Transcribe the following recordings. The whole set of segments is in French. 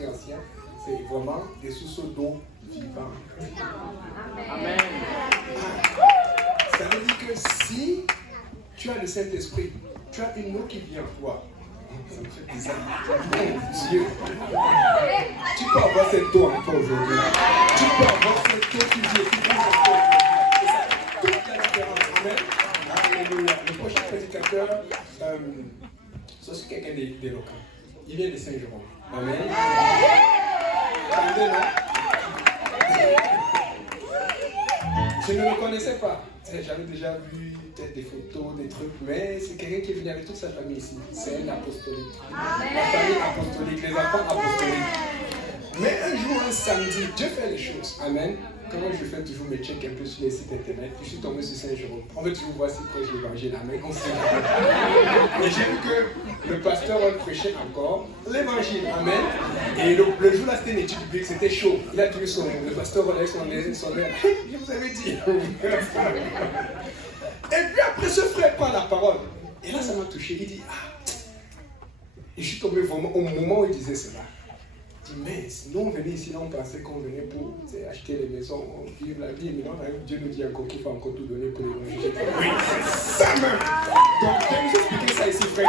manuscrits anciens, c'est vraiment des sources d'eau vivantes. Amen. Ça veut dire que si tu as le Saint-Esprit, tu as une eau qui vient en toi. Ça me fait bizarre. Mon Dieu. Tu peux avoir cette eau en toi aujourd'hui. Tu peux avoir cette eau qui vient en toi. C'est ça. Toute la différence. Amen. Alléluia. Le prochain prédicateur, c'est aussi quelqu'un d'éloquent. Il vient de Saint-Jérôme. Amen. Attendez, non? Je ne le connaissais pas. J'avais déjà vu peut-être des photos, des trucs, mais c'est quelqu'un qui est venu avec toute sa famille ici. C'est un apostolique. La famille apostolique, les enfants apostoliques. Mais un jour, un samedi, Dieu fait les choses. Amen. Comment je fais toujours mes checks un peu sur les sites internet. Je suis tombé sur Saint-Jérôme. On veut toujours voir si prêche l'évangile. Amen. Et j'ai vu que le pasteur prêchait encore l'évangile. Amen. Et le jour là, c'était une étude biblique, c'était chaud. Il a tenu le pasteur relève son air. Je vous avais dit. Et puis après, ce frère prend la parole. Et là, ça m'a touché. Il dit, et je suis tombé vraiment au moment où il disait cela. Il dit, mais nous, on venait ici, là, on pensait qu'on venait pour acheter les maisons, vivre la vie. Mais non, Dieu nous dit encore qu'il faut encore tout donner pour l'évangile. Oui, c'est ça même. Donc, je vais vous expliquer ça ici, frère.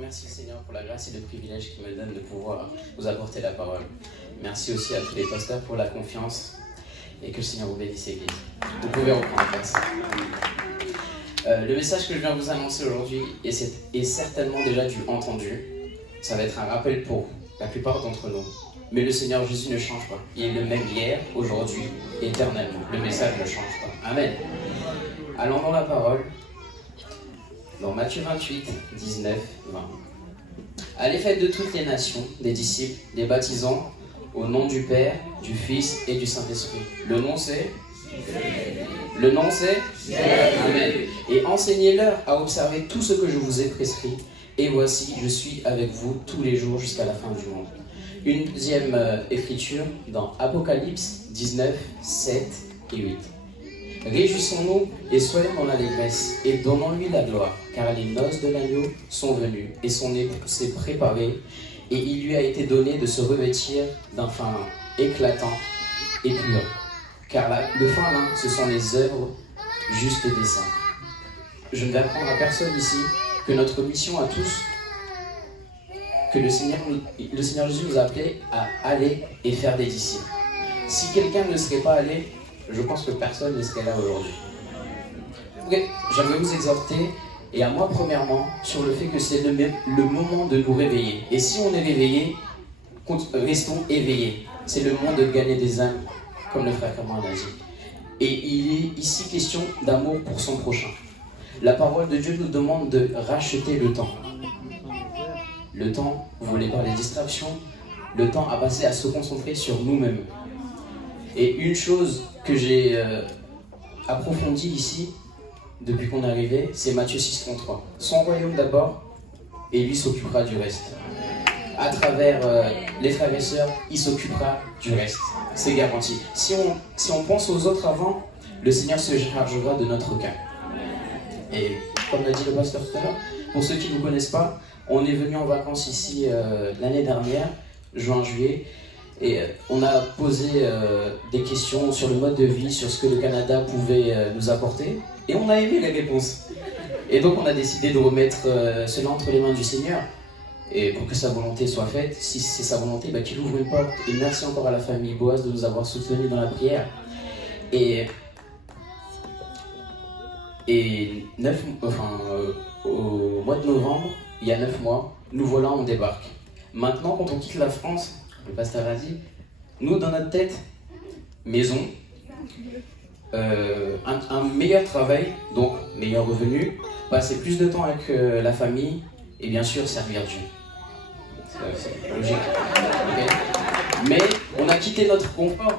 Merci Seigneur pour la grâce et le privilège qu'il me donne de pouvoir vous apporter la parole. Merci aussi à tous les pasteurs pour la confiance et que le Seigneur vous bénisse Église. Vous pouvez reprendre place. Le message que je viens vous annoncer aujourd'hui est certainement déjà du entendu. Ça va être un rappel pour la plupart d'entre nous. Mais le Seigneur Jésus ne change pas. Il est le même hier, aujourd'hui, éternellement. Le message ne change pas. Amen. Allons dans la parole. Dans Matthieu 28, 19, 20. Allez, faites de toutes les nations des disciples, des baptisants, au nom du Père, du Fils et du Saint-Esprit. Le nom c'est Amen. Et enseignez-leur à observer tout ce que je vous ai prescrit. Et voici, je suis avec vous tous les jours jusqu'à la fin du monde. Une deuxième écriture dans Apocalypse 19, 7 et 8. Réjouissons-nous et soyons dans l'allégresse et donnons-lui la gloire, car les noces de l'agneau sont venues et son époux s'est préparé et il lui a été donné de se revêtir d'un fin lin éclatant et pur. Car le fin lin, ce sont les œuvres justes des saints. Je ne vais apprendre à personne ici que notre mission à tous, que le Seigneur Jésus nous a appelés à aller et faire des disciples. Si quelqu'un ne serait pas allé, je pense que personne ne serait là aujourd'hui. Okay. J'aimerais vous exhorter, et à moi premièrement, sur le fait que c'est le moment de nous réveiller. Et si on est réveillé, restons éveillés. C'est le moment de gagner des âmes, comme le frère Cameron a dit. Et il est ici question d'amour pour son prochain. La parole de Dieu nous demande de racheter le temps. Le temps, vous voulez parler de distraction, le temps à passer à se concentrer sur nous-mêmes. Et une chose que j'ai approfondie ici, depuis qu'on est arrivé, c'est Matthieu 6,33. Son royaume d'abord, et lui s'occupera du reste. À travers les frères et sœurs, il s'occupera du reste. C'est garanti. Si on pense aux autres avant, le Seigneur se chargera de notre cas. Et comme l'a dit le pasteur tout à l'heure, pour ceux qui ne nous connaissent pas, on est venu en vacances ici l'année dernière, juin-juillet, et on a posé des questions sur le mode de vie, sur ce que le Canada pouvait nous apporter, et on a aimé les réponses. Et donc on a décidé de remettre cela entre les mains du Seigneur, et pour que sa volonté soit faite. Si c'est sa volonté, qu'il ouvre une porte. Et merci encore à la famille Boaz de nous avoir soutenus dans la prière. Et au mois de novembre, il y a 9 mois, nous voilà, on débarque. Maintenant, quand on quitte la France, le pasteur a dit, nous dans notre tête, maison, un meilleur travail, donc meilleur revenu, passer plus de temps avec la famille et bien sûr servir Dieu. C'est logique. Okay. Mais on a quitté notre confort.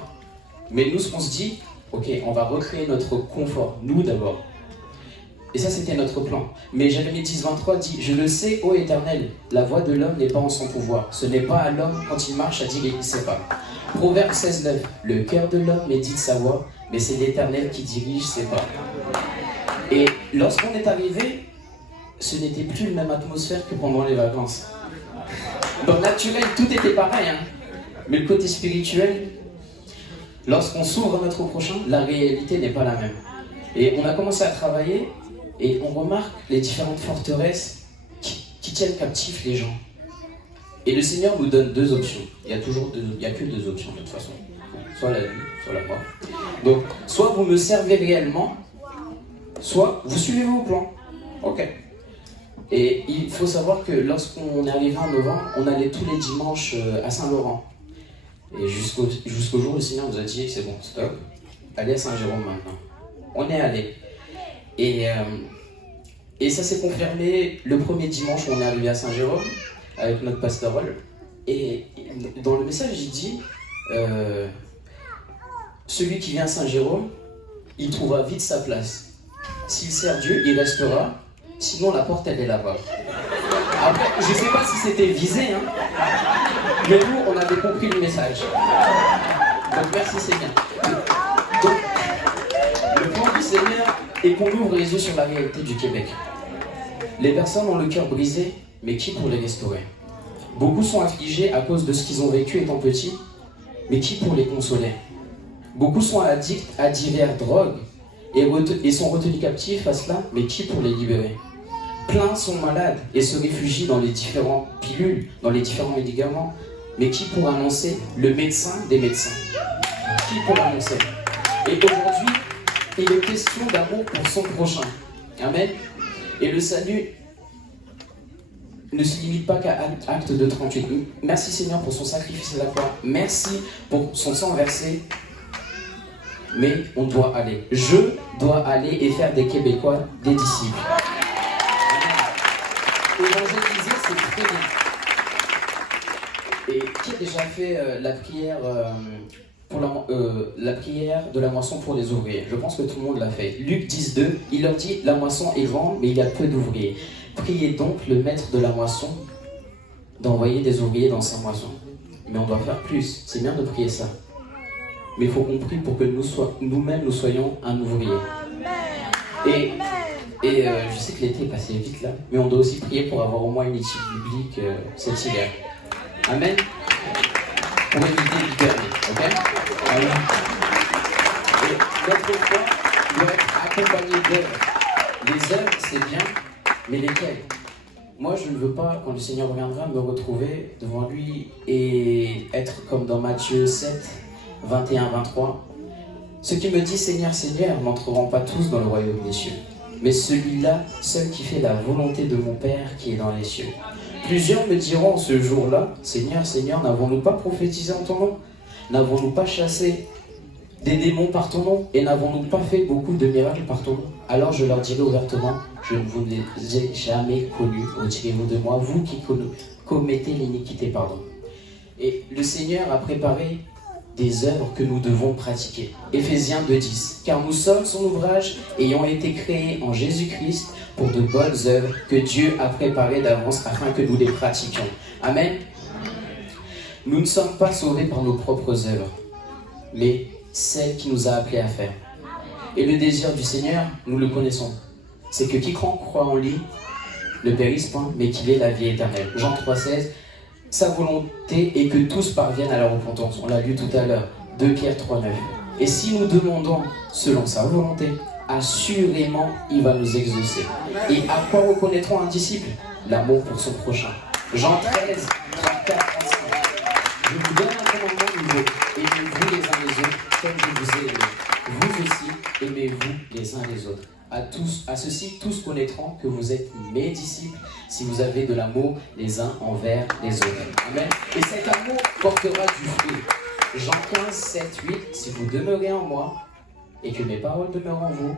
Mais nous, ce qu'on se dit, ok, on va recréer notre confort, nous d'abord. Et ça, c'était notre plan. Mais Jérémie 10:23 dit « Je le sais, ô Éternel, la voix de l'homme n'est pas en son pouvoir. Ce n'est pas à l'homme, quand il marche, à dire il ne sait pas. » Proverbe 16:9 « Le cœur de l'homme médite sa voix, mais c'est l'Éternel qui dirige ses pas. » Et lorsqu'on est arrivé, ce n'était plus la même atmosphère que pendant les vacances. Dans le naturel, tout était pareil, hein. Mais le côté spirituel, lorsqu'on s'ouvre à notre prochain, la réalité n'est pas la même. Et on a commencé à travailler et on remarque les différentes forteresses qui tiennent captifs les gens. Et le Seigneur nous donne deux options. Il y a que deux options de toute façon. Soit la vie, soit la mort. Donc, soit vous me servez réellement, soit vous suivez vos plans. Ok. Et il faut savoir que lorsqu'on est arrivé en novembre, on allait tous les dimanches à Saint-Laurent. Et jusqu'au jour où le Seigneur nous a dit, c'est bon, stop, allez à Saint-Jérôme maintenant. On est allé. Et ça s'est confirmé le premier dimanche où on est arrivé à Saint-Jérôme avec notre pastorale. Et dans le message, il dit, celui qui vient à Saint-Jérôme, il trouvera vite sa place. S'il sert Dieu, il restera. Sinon, la porte, elle est là-bas. Après, je ne sais pas si c'était visé, hein, mais nous, on avait compris le message. Donc, merci Seigneur. Donc, le plan du Seigneur est qu'on ouvre les yeux sur la réalité du Québec. Les personnes ont le cœur brisé, mais qui pour les restaurer? Beaucoup sont affligés à cause de ce qu'ils ont vécu étant petits, mais qui pour les consoler? Beaucoup sont addicts à diverses drogues et sont retenus captifs à cela, mais qui pour les libérer? Plein sont malades et se réfugient dans les différentes pilules, dans les différents médicaments, mais qui pour annoncer le médecin des médecins? Qui pour l'annoncer? Et aujourd'hui, il est question d'amour pour son prochain. Amen. Et le salut ne se limite pas qu'à Acte 2:38. Merci Seigneur pour son sacrifice à la croix. Merci pour son sang versé. Mais on doit aller. Je dois aller et faire des Québécois des disciples. Évangéliser, c'est très bien. Et qui a déjà fait la prière la prière de la moisson pour les ouvriers? Je pense que tout le monde l'a fait. Luc 10:2, il leur dit, la moisson est grande, mais il y a peu d'ouvriers. Priez donc le maître de la moisson d'envoyer des ouvriers dans sa moisson. Mais on doit faire plus. C'est bien de prier ça. Mais il faut qu'on prie pour que nous-mêmes nous soyons un ouvrier. Et je sais que l'été est passé vite là, mais on doit aussi prier pour avoir au moins une étude biblique cet hiver. Amen. Pour éviter l'hypernie, ok? Amen. Et notre foi doit être accompagnée d'œuvres. Les œuvres, c'est bien, mais lesquelles? Moi, je ne veux pas, quand le Seigneur reviendra, me retrouver devant lui et être comme dans Matthieu 7, 21-23. Ceux qui me disent Seigneur, Seigneur n'entreront pas tous dans le royaume des cieux, mais celui-là, seul qui fait la volonté de mon Père qui est dans les cieux. Plusieurs me diront ce jour-là, Seigneur, Seigneur, n'avons-nous pas prophétisé en ton nom? N'avons-nous pas chassé des démons par ton nom? Et n'avons-nous pas fait beaucoup de miracles par ton nom? Alors je leur dirai ouvertement, je ne vous ai jamais connus, retirez-vous de moi, vous qui commettez l'iniquité, pardon. Et le Seigneur a préparé des œuvres que nous devons pratiquer. Éphésiens 2:10. Car nous sommes son ouvrage ayant été créés en Jésus-Christ pour de bonnes œuvres que Dieu a préparées d'avance afin que nous les pratiquions. Amen. Nous ne sommes pas sauvés par nos propres œuvres, mais celles qu'il nous a appelés à faire. Et le désir du Seigneur, nous le connaissons. C'est que quiconque croit en lui ne périsse point, mais qu'il ait la vie éternelle. Jean 3:16. Sa volonté est que tous parviennent à la repentance. On l'a lu tout à l'heure. 2 Pierre 3:9. Et si nous demandons selon sa volonté, assurément il va nous exaucer. Et à quoi reconnaîtrons un disciple? L'amour pour son prochain. Jean 13, 34, 35. Je vous donne un commandement nouveau. Aimez-vous les uns les autres comme je vous ai aimé. Vous aussi, aimez-vous les uns les autres. À ceci, tous connaîtront que vous êtes mes disciples si vous avez de l'amour les uns envers les autres. Amen. Et cet amour portera du fruit. Jean 15, 7, 8. Si vous demeurez en moi et que mes paroles demeurent en vous,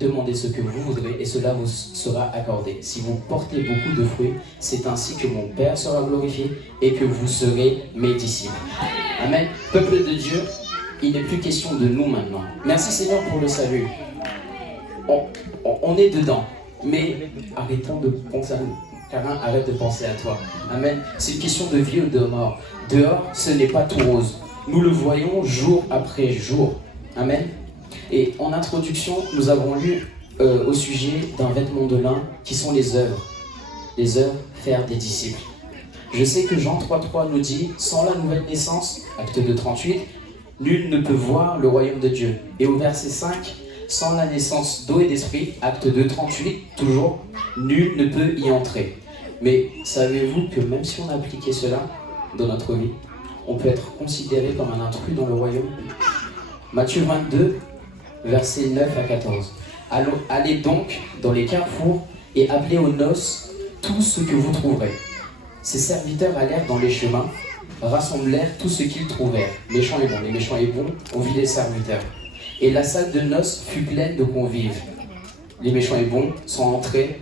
demandez ce que vous voudrez et cela vous sera accordé. Si vous portez beaucoup de fruits, c'est ainsi que mon Père sera glorifié et que vous serez mes disciples. Amen. Peuple de Dieu, il n'est plus question de nous maintenant. Merci Seigneur pour le salut. on est dedans. Mais arrêtons de penser à nous. Carin, arrête de penser à toi. Amen. C'est une question de vie ou de mort. Dehors, ce n'est pas tout rose. Nous le voyons jour après jour. Amen. Et en introduction, nous avons lu au sujet d'un vêtement de lin qui sont les œuvres. Les œuvres, faire des disciples. Je sais que Jean 3,3 nous dit, sans la nouvelle naissance, acte 2,38, nul ne peut voir le royaume de Dieu. Et au verset 5, sans la naissance d'eau et d'esprit, acte 2,38, toujours, nul ne peut y entrer. Mais savez-vous que même si on appliquait cela dans notre vie, on peut être considéré comme un intrus dans le royaume? Matthieu 22, versets 9 à 14. Allez donc dans les carrefours et appelez aux noces tout ce que vous trouverez. Ses serviteurs allèrent dans les chemins, rassemblèrent tout ce qu'ils trouvèrent. Méchants et bons, les méchants et bons, on vit les serviteurs. Et la salle de noces fut pleine de convives. Les méchants et bons sont entrés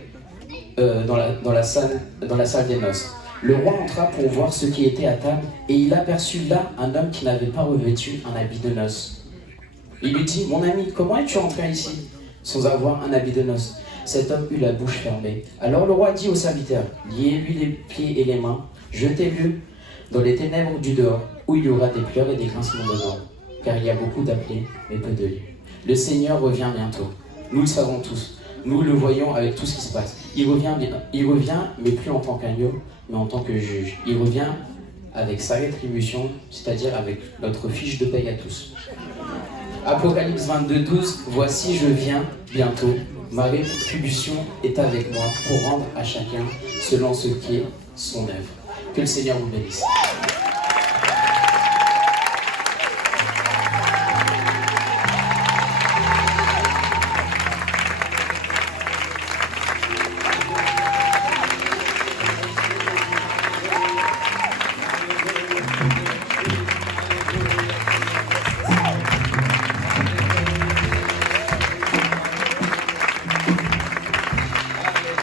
dans la salle des noces. Le roi entra pour voir ce qui était à table, et il aperçut là un homme qui n'avait pas revêtu un habit de noces. Il lui dit, « Mon ami, comment es-tu entré ici sans avoir un habit de noces ?» Cet homme eut la bouche fermée. Alors le roi dit aux serviteurs, « Liez-lui les pieds et les mains, jetez-le dans les ténèbres du dehors, où il y aura des pleurs et des grincements de dents, car il y a beaucoup d'appelés, mais peu de lieux. Le Seigneur revient bientôt. Nous le savons tous. Nous le voyons avec tout ce qui se passe. Il revient, mais plus en tant qu'agneau, mais en tant que juge. Il revient avec sa rétribution, c'est-à-dire avec notre fiche de paye à tous. » Apocalypse 22:12, « Voici, je viens bientôt. Ma rétribution est avec moi pour rendre à chacun selon ce qui est son œuvre. » Que le Seigneur vous bénisse.